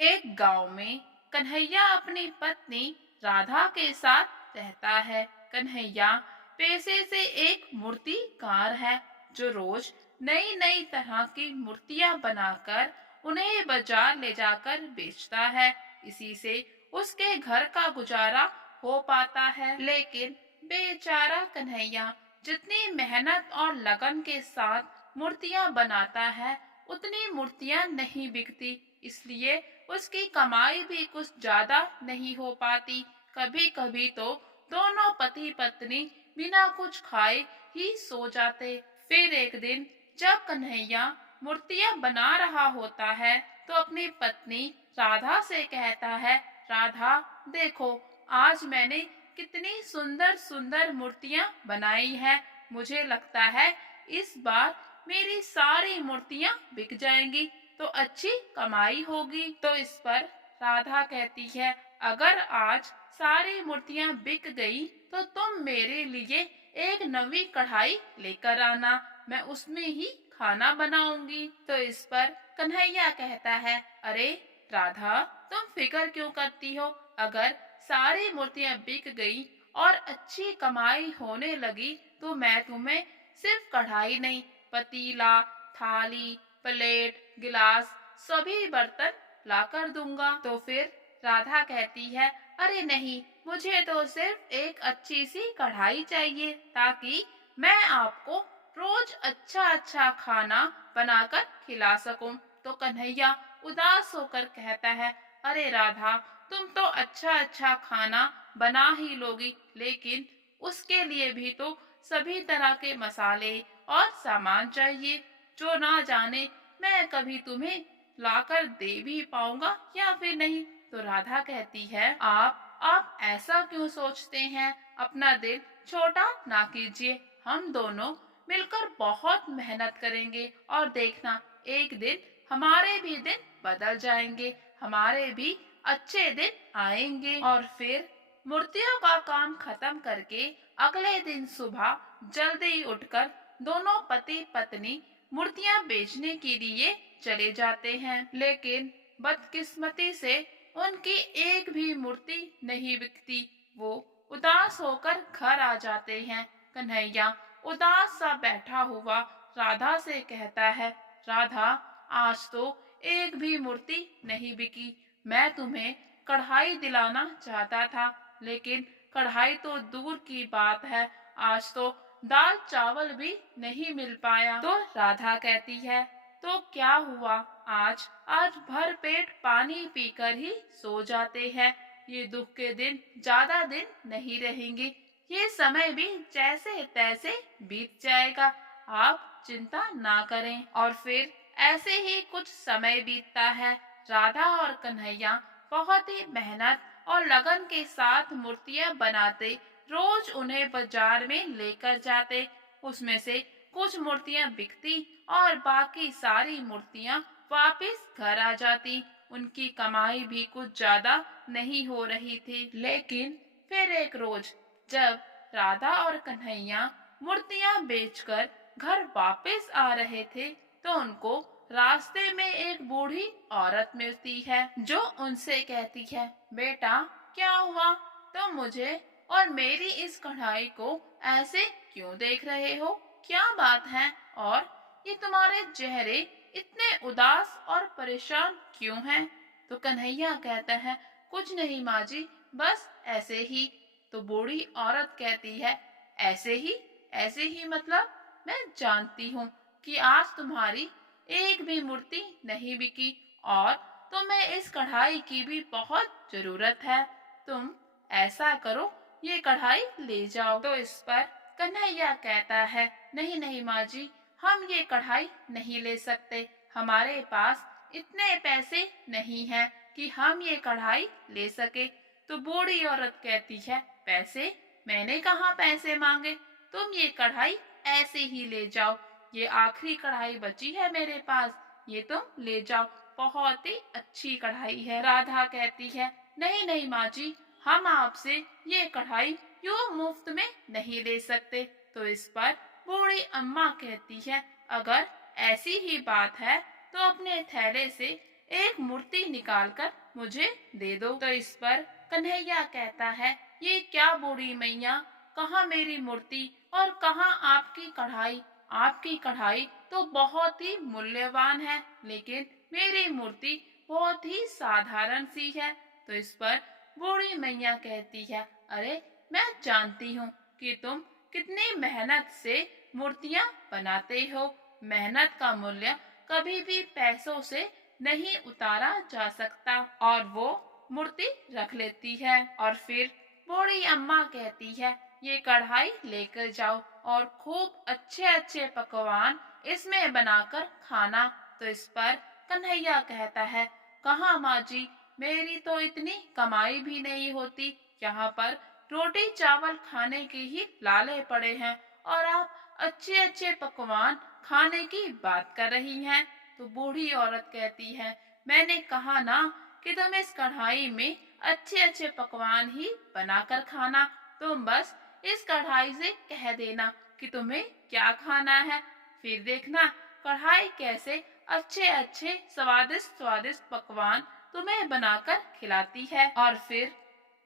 एक गांव में कन्हैया अपनी पत्नी राधा के साथ रहता है। कन्हैया पेशे से एक मूर्तिकार है जो रोज नई नई तरह की मूर्तियां बनाकर उन्हें बाजार ले जाकर बेचता है। इसी से उसके घर का गुजारा हो पाता है। लेकिन बेचारा कन्हैया जितनी मेहनत और लगन के साथ मूर्तियां बनाता है उतनी मूर्तियां नहीं बिकती। इसलिए उसकी कमाई भी कुछ ज्यादा नहीं हो पाती। कभी कभी तो दोनों पति पत्नी बिना कुछ खाए ही सो जाते। फिर एक दिन जब कन्हैया मूर्तियां बना रहा होता है तो अपनी पत्नी राधा से कहता है, राधा देखो, आज मैंने कितनी सुंदर सुंदर मूर्तियां बनाई है। मुझे लगता है इस बार मेरी सारी मूर्तियां बिक जाएंगी तो अच्छी कमाई होगी। तो इस पर राधा कहती है, अगर आज सारी मूर्तियां बिक गई तो तुम मेरे लिए एक नवी कढ़ाई लेकर आना, मैं उसमें ही खाना बनाऊंगी। तो इस पर कन्हैया कहता है, अरे राधा, तुम फिक्र क्यों करती हो? अगर सारी मूर्तियां बिक गई और अच्छी कमाई होने लगी तो मैं तुम्हें सिर्फ कढ़ाई नहीं, पतीला, थाली, प्लेट, गिलास, सभी बर्तन लाकर दूंगा। तो फिर राधा कहती है, अरे नहीं, मुझे तो सिर्फ एक अच्छी सी कढ़ाई चाहिए ताकि मैं आपको रोज अच्छा अच्छा खाना बनाकर खिला सकूं। तो कन्हैया उदास होकर कहता है, अरे राधा, तुम तो अच्छा अच्छा खाना बना ही लोगी, लेकिन उसके लिए भी तो सभी तरह के मसाले और सामान चाहिए, जो ना जाने मैं कभी तुम्हें लाकर दे भी पाऊंगा या फिर नहीं। तो राधा कहती है, आप ऐसा क्यों सोचते हैं? अपना दिल छोटा ना कीजिए। हम दोनों मिलकर बहुत मेहनत करेंगे और देखना, एक दिन हमारे भी दिन बदल जाएंगे, हमारे भी अच्छे दिन आएंगे। और फिर मूर्तियों का काम खत्म करके अगले दिन सुबह जल्दी उठकर दोनों पति पत्नी मूर्तियां बेचने के लिए चले जाते हैं। लेकिन बदकिस्मती से उनकी एक भी मूर्ति नहीं बिकती। वो उदास होकर घर आ जाते हैं। कन्हैया उदास सा बैठा हुआ राधा से कहता है, राधा, आज तो एक भी मूर्ति नहीं बिकी। मैं तुम्हें कढ़ाई दिलाना चाहता था, लेकिन कढ़ाई तो दूर की बात है, आज तो दाल चावल भी नहीं मिल पाया। तो राधा कहती है, तो क्या हुआ, आज आज भर पेट पानी पीकर ही सो जाते हैं। ये दुख के दिन ज्यादा दिन नहीं रहेंगे, ये समय भी जैसे तैसे बीत जाएगा, आप चिंता ना करें। और फिर ऐसे ही कुछ समय बीतता है। राधा और कन्हैया बहुत ही मेहनत और लगन के साथ मूर्तियां बनाते, रोज उन्हें बाजार में लेकर जाते। उसमें से कुछ मूर्तियां बिकती और बाकी सारी मूर्तियां वापस घर आ जाती। उनकी कमाई भी कुछ ज्यादा नहीं हो रही थी। लेकिन फिर एक रोज जब राधा और कन्हैया मूर्तियां बेचकर घर वापस आ रहे थे तो उनको रास्ते में एक बूढ़ी औरत मिलती है जो उनसे कहती है, बेटा, क्या हुआ? तुम मुझे और मेरी इस कढ़ाई को ऐसे क्यों देख रहे हो? क्या बात है? और ये तुम्हारे चेहरे इतने उदास और परेशान क्यों हैं? तो कन्हैया कहता है, कुछ नहीं माँ जी, बस ऐसे ही। तो बूढ़ी औरत कहती है, ऐसे ही? ऐसे ही मतलब? मैं जानती हूँ कि आज तुम्हारी एक भी मूर्ति नहीं बिकी और तुम्हें इस कढ़ाई की भी बहुत जरूरत है। तुम ऐसा करो, ये कढ़ाई ले जाओ। तो इस पर कन्हैया कहता है, नहीं नहीं माँ जी, हम ये कढ़ाई नहीं ले सकते, हमारे पास इतने पैसे नहीं हैं कि हम ये कढ़ाई ले सके। तो बूढ़ी औरत कहती है, पैसे? मैंने कहाँ पैसे मांगे, तुम ये कढ़ाई ऐसे ही ले जाओ, ये आखिरी कढ़ाई बची है मेरे पास, ये तुम ले जाओ, बहुत ही अच्छी कढ़ाई है। राधा कहती है, नहीं नहीं माँ जी, हम आपसे ये कढ़ाई यूं मुफ्त में नहीं ले सकते। तो इस पर बूढ़ी अम्मा कहती है, अगर ऐसी ही बात है तो अपने थैले से एक मूर्ति निकालकर मुझे दे दो। तो इस पर कन्हैया कहता है, ये क्या बूढ़ी मैया, कहाँ मेरी मूर्ति और कहाँ आपकी कढ़ाई। आपकी कढ़ाई तो बहुत ही मूल्यवान है, लेकिन मेरी मूर्ति बहुत ही साधारण सी है। तो इस पर बूढ़ी मैया कहती है, अरे मैं जानती हूँ कि तुम कितनी मेहनत से मूर्तियाँ बनाते हो। मेहनत का मूल्य कभी भी पैसों से नहीं उतारा जा सकता। और वो मूर्ति रख लेती है और फिर बूढ़ी अम्मा कहती है, ये कढ़ाई लेकर जाओ और खूब अच्छे अच्छे पकवान इसमें बनाकर खाना। तो इस पर कन्हैया कहता है, कहाँ माँ जी, मेरी तो इतनी कमाई भी नहीं होती। यहाँ पर रोटी चावल खाने के ही लाले पड़े हैं और आप अच्छे अच्छे पकवान खाने की बात कर रही हैं। तो बूढ़ी औरत कहती है, मैंने कहा ना कि तुम इस कढ़ाई में अच्छे अच्छे पकवान ही बनाकर खाना। तुम बस इस कढ़ाई से कह देना कि तुम्हें क्या खाना है, फिर देखना कढ़ाई कैसे अच्छे अच्छे स्वादिष्ट स्वादिष्ट पकवान तुम्हें बनाकर खिलाती है। और फिर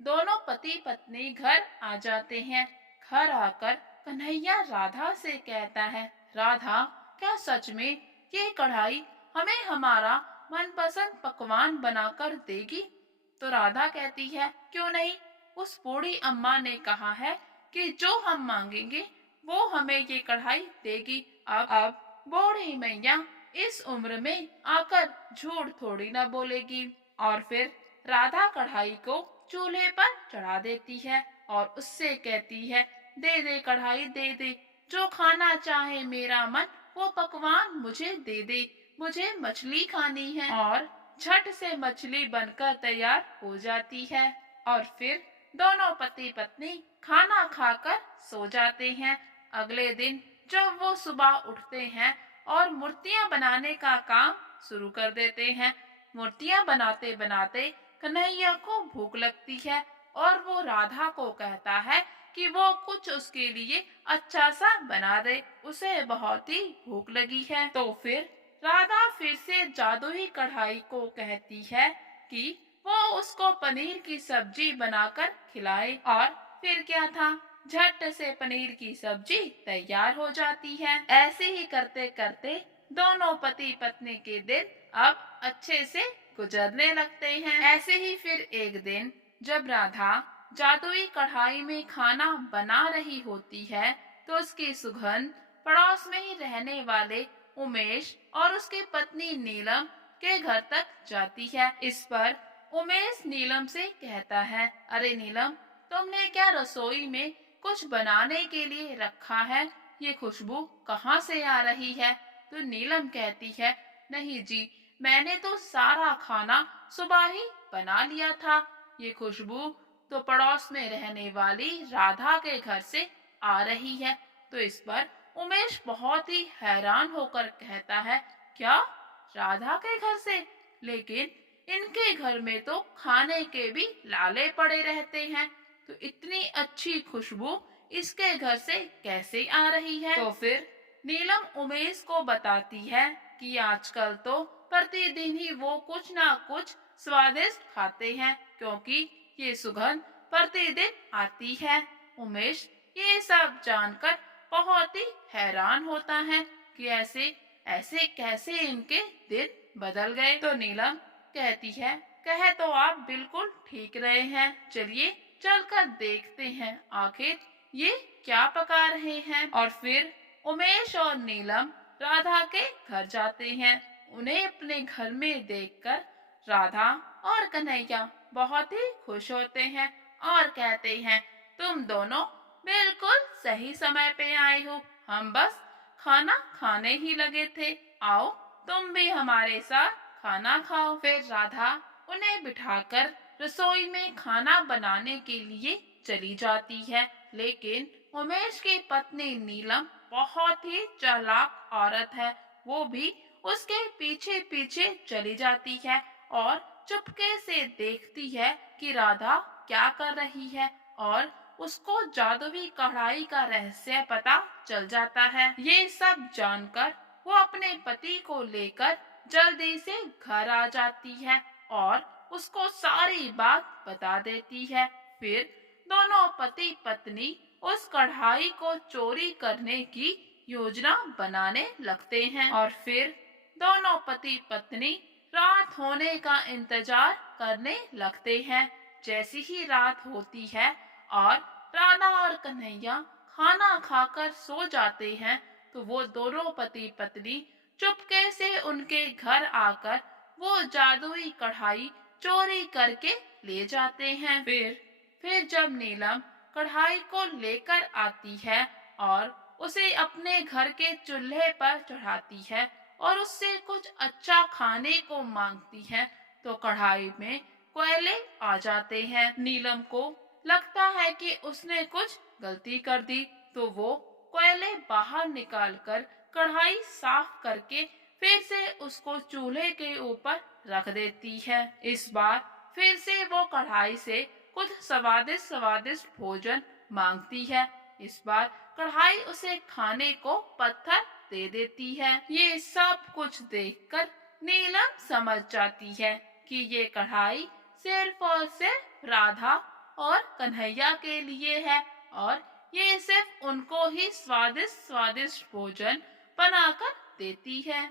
दोनों पति पत्नी घर आ जाते हैं। घर आकर कन्हैया राधा से कहता है, राधा, क्या सच में ये कढ़ाई हमें हमारा मनपसंद पकवान बनाकर देगी? तो राधा कहती है, क्यों नहीं, उस बूढ़ी अम्मा ने कहा है कि जो हम मांगेंगे वो हमें ये कढ़ाई देगी। अब बूढ़ी मैया इस उम्र में आकर झूठ थोड़ी ना बोलेगी। और फिर राधा कढ़ाई को चूल्हे पर चढ़ा देती है और उससे कहती है, दे दे कढ़ाई दे दे, जो खाना चाहे मेरा मन वो पकवान मुझे दे दे, मुझे मछली खानी है। और झट से मछली बनकर तैयार हो जाती है और फिर दोनों पति पत्नी खाना खाकर सो जाते हैं। अगले दिन जब वो सुबह उठते हैं और मूर्तियां बनाने का काम शुरू कर देते हैं, मूर्तियां बनाते बनाते कन्हैया को भूख लगती है और वो राधा को कहता है कि वो कुछ उसके लिए अच्छा सा बना दे, उसे बहुत ही भूख लगी है। तो फिर राधा फिर से जादुई कढ़ाई को कहती है कि वो उसको पनीर की सब्जी बनाकर खिलाए। और फिर क्या था, झट से पनीर की सब्जी तैयार हो जाती है। ऐसे ही करते करते दोनों पति पत्नी के दिन अब अच्छे से गुजरने लगते हैं। ऐसे ही फिर एक दिन जब राधा जादुई कढ़ाई में खाना बना रही होती है, तो उसकी सुगंध पड़ोस में ही रहने वाले उमेश और उसकी पत्नी नीलम के घर तक जाती है। इस पर उमेश नीलम से कहता है, अरे नीलम, तुमने क्या रसोई में कुछ बनाने के लिए रखा है? ये खुशबू कहाँ से आ रही है? तो नीलम कहती है, नहीं जी, मैंने तो सारा खाना सुबह ही बना लिया था। ये खुशबू तो पड़ोस में रहने वाली राधा के घर से आ रही है। तो इस पर उमेश बहुत ही हैरान होकर कहता है, क्या, राधा के घर से? लेकिन इनके घर में तो खाने के भी लाले पड़े रहते हैं, तो इतनी अच्छी खुशबू इसके घर से कैसे आ रही है? तो फिर नीलम उमेश को बताती है कि आजकल तो प्रतिदिन ही वो कुछ ना कुछ स्वादिष्ट खाते हैं, क्योंकि ये सुगंध प्रतिदिन आती है। उमेश ये सब जानकर बहुत ही हैरान होता है कि ऐसे ऐसे कैसे इनके दिन बदल गए। तो नीलम कहती है, कह तो आप बिल्कुल ठीक रहे हैं, चलिए चलकर देखते हैं आखिर ये क्या पका रहे हैं। और फिर उमेश और नीलम राधा के घर जाते हैं। उन्हें अपने घर में देखकर राधा और कन्हैया बहुत ही खुश होते हैं और कहते हैं, तुम दोनों बिल्कुल सही समय पे आए हो, हम बस खाना खाने ही लगे थे, आओ तुम भी हमारे साथ खाना खाओ। फिर राधा उन्हें बिठाकर रसोई में खाना बनाने के लिए चली जाती है, लेकिन उमेश की पत्नी नीलम बहुत ही चालाक औरत है। वो भी उसके पीछे पीछे चली जाती है और चुपके से देखती है कि राधा क्या कर रही है और उसको जादुई कढ़ाई का रहस्य पता चल जाता है। ये सब जानकर वो अपने पति को लेकर जल्दी से घर आ जाती है और उसको सारी बात बता देती है। फिर दोनों पति पत्नी उस कढ़ाई को चोरी करने की योजना बनाने लगते हैं और फिर दोनों पति पत्नी रात होने का इंतजार करने लगते हैं। जैसी ही रात होती है और राधा और कन्हैया खाना खाकर सो जाते हैं, तो वो दोनों पति पत्नी चुपके से उनके घर आकर वो जादुई कढ़ाई चोरी करके ले जाते हैं। फिर जब नीलम कढ़ाई को लेकर आती है और उसे अपने घर के चूल्हे पर चढ़ाती है और उससे कुछ अच्छा खाने को मांगती है, तो कढ़ाई में कोयले आ जाते हैं। नीलम को लगता है कि उसने कुछ गलती कर दी, तो वो कोयले बाहर निकालकर कढ़ाई साफ करके फिर से उसको चूल्हे के ऊपर रख देती है। इस बार फिर से वो कढ़ाई से कुछ स्वादिष्ट स्वादिष्ट भोजन मांगती है। इस बार कढ़ाई उसे खाने को पत्थर दे देती है। ये सब कुछ देखकर नीलम समझ जाती है कि ये कढ़ाई सिर्फ और सिर्फ राधा और कन्हैया के लिए है और ये सिर्फ उनको ही स्वादिष्ट स्वादिष्ट भोजन बनाकर देती है।